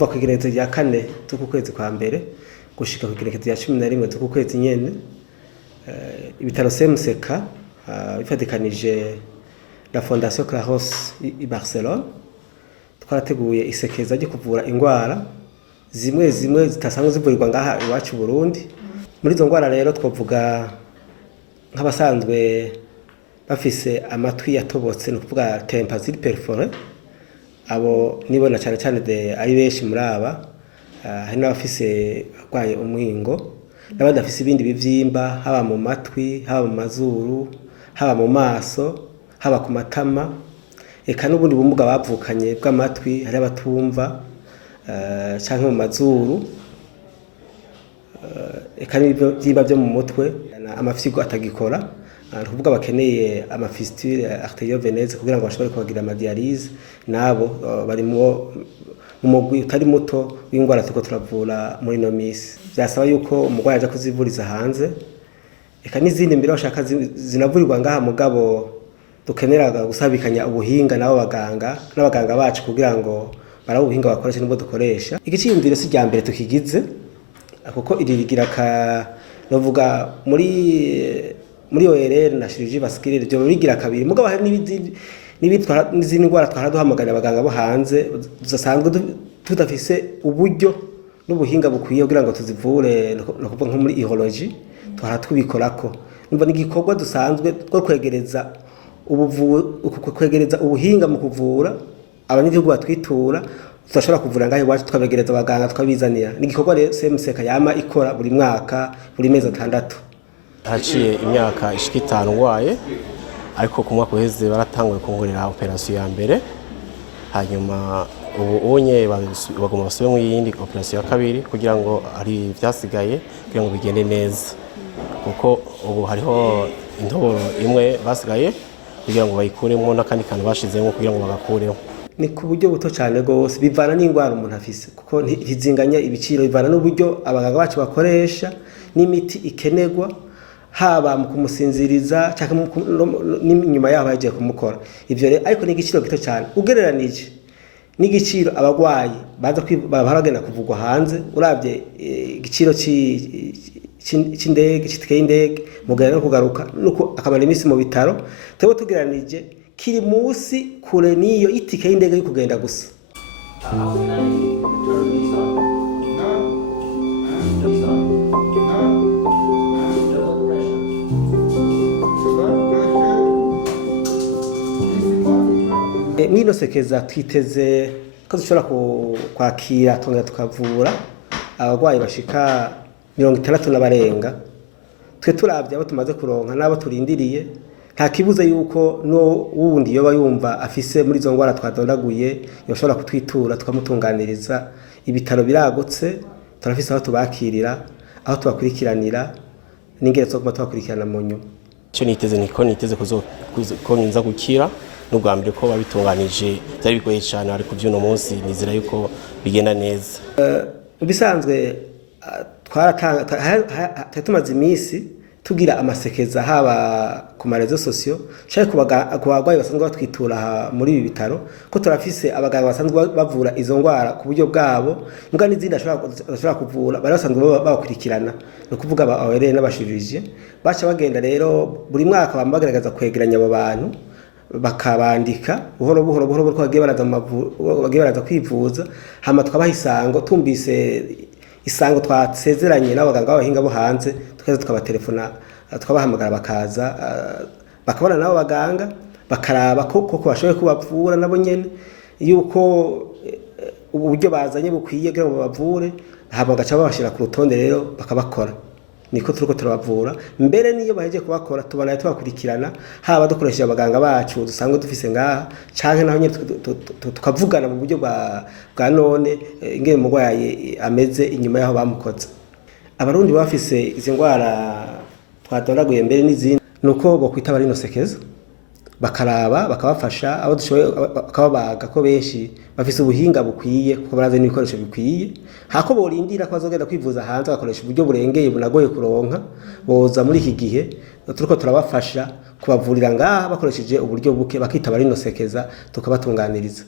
kuva ku igenekerezo rya 4 z'uku kwezi kwa mbere gushika ku igenekerezo rya 11 z'uku kwezi nyene ibitaro CMCK bifatikanije la Fondation Claros i Barcelone twarateguye isekeza ryo kuvura ingwara zimwe zitasanzwe zivurirwa ngaha iwacu Burundi. Muri izo ngwara rero twavuga nk'abasanzwe bafise amatwi yatobotse, no kuvuga tympanic perforé, abo nibona cyane ari benshi muri aba. Hari n'abafise barwaye umwingo, n'abandi bafise ibindi bivyimba, haba mu matwi, haba mu mazuru, haba mu maso, haba ku matama, eka n'ubundi bumuga bavukanye bw'amatwi, hari abatumva canke mu mazuru, eka n'ivyimba byo mu mutwe, amafyigo atagikora, kuvuga bakeneye amafistule arterioveneuse kugira ngo bashobore kubagira amadialyse. Nabo barimwo umugwi utari muto w'ingwara tuko turavura muri no misi. Byasaba yuko umugwayi aja kuzivuriza hanze, eka n'izindi mbere bashaka zinavurirwa ngaha mugabo dukeneraga gusabikanya ubuhinga n'abaganga bacu kugira ngo barabe ubuhinga bakoresha n'ubwo dukoresha. Igiciyumviro si rya mbere tukigize, kuko iririgira novuga muri ORL na chirurgie vasculaire byo bigira kabiri, mugabo hari n'izindi ngwara twaraduhamagara abaganga bo hanze dusanzwe tudafise uburyo n'ubuhinga bukwiye kugira ngo tuzivure, no kuvuga nko muri urology tubikoraako. Numva ni igikorwa dusanzwe two kwegereza ubuhinga mu kuvura abanyagihugu batwitura, tudashobora kuvura ngaho iwacu tukabegereza abaganga tukabizanira. Ni igikorwa rero CMCK yama ikora buri mwaka, buri mezi 6. Haciye imyaka ishika 5 ngwaye, ariko ku mwaka uheze baratanguye kongorera operation ya mbere, hanyuma ubonye bagomba basubire mu yindi operation ya kabiri kugira ngo ari vyasigaye kugira ngo bigende neza, kuko ubu hariho intoboro imwe basigaye kugira ngo bayikuremo n'akandi kantu bashizemo kugira ngo bagakureho. Ni ku buryo buto cyane gose, bivana n'ingwara umuntu afise, kuko ntizinganya ibiciro, bivana n'uburyo abaganga bacu bakoresha n'imiti ikenerwa, haba mu kumusinziriza cyangwa n'inyuma yaho bagiye kumukora. Ivyo rero ariko ni igiciro gito cyane ugereranije n'igiciro abagwayi baza baragenda kuvugwa hanze. Uravye igiciro c'indege, c'itike y'indege mugana no kugaruka nuko akamara imisi mu bitaro, twebwe tugereranije kiri musi kure niyo itike y'indege yo kugenda gusa. Mwino sekeza twiteze ko dushobora kwakira tongera tukavura abagwayi bashika 60 n'abarenga. Twe turavye abo tumaze kuronka n'abo turindiriye, nta kibuze yuko no wundi yoba yumva afise muri izo ngwara twadondaguye yoshobora kutwitura tukamutunganiriza. Ibitaro biragutse, turafise aho tubakirira, aho tubakurikiranira, n'ingere zo kuma tubakurikirana mu nyuma. Cyo niteze ko nza gukira, n'ubwa mbere ko babitunganije byari bigoye cyane, ariko by'uno munsi nizera yuko bigenda neza. Bisanzwe tumaze imisi tugira amasekeza haba ku marezo sosiyo cyangwa ku bagwayi basanzwe batwitura muri ibi bitaro, ko turafise abaganga basanzwe bavura izo ngwara ku buryo bwabo, mbwa n'izindi ashobora kuvura bari basanzwe babakurikirana, no kuvuga abahereye n'abashirije baca bagenda rero buri mwaka bagaragaza kwegeranya abo bantu bakabandika buhoro ko bagiye baraza kwivuza, hama twabaha isango. Tumvise isango twasezeranye n'abaganga b'abahinga bo hanze, tukaza tukabatelefona, twabahamagara bakaza bakabona nabo baganga bakaraba koko bashoboye kubavura nabo nyene, yuko uburyo bazanye bukwiye kugira ngo babavure, hama bagaca babashira ku rutonde rero bakabakora. Niko turiko turabavura, mbere niyo baheje kubakora tubana tubakurikirana, haba dukoresheje abaganga bacu dusanzwe dufise ngaha, canke naho nyene tukavugana mu buryo bwa none ingene umugwayi ameze inyuma yaho bamukoze. Abarundi bafise izi ngwara twadondaguye mbere n'izindi, nuko bokwita bari no sekeza bakaraba bakabafasha, abo dushoboye bakababaga, ko benshi bafise ubuhinga bukwiye, kuko baraze n'ibikoresho bikwiye. Hako borindira ko bazogenda kwivuza hanze bakoresha uburyo burengeye bunagoye kuronka, boza muri iki gihe turiko turabafasha kubavurira ngaha bakoresheje uburyo buke, bakitaba rino sekeza tukabatunganiriza.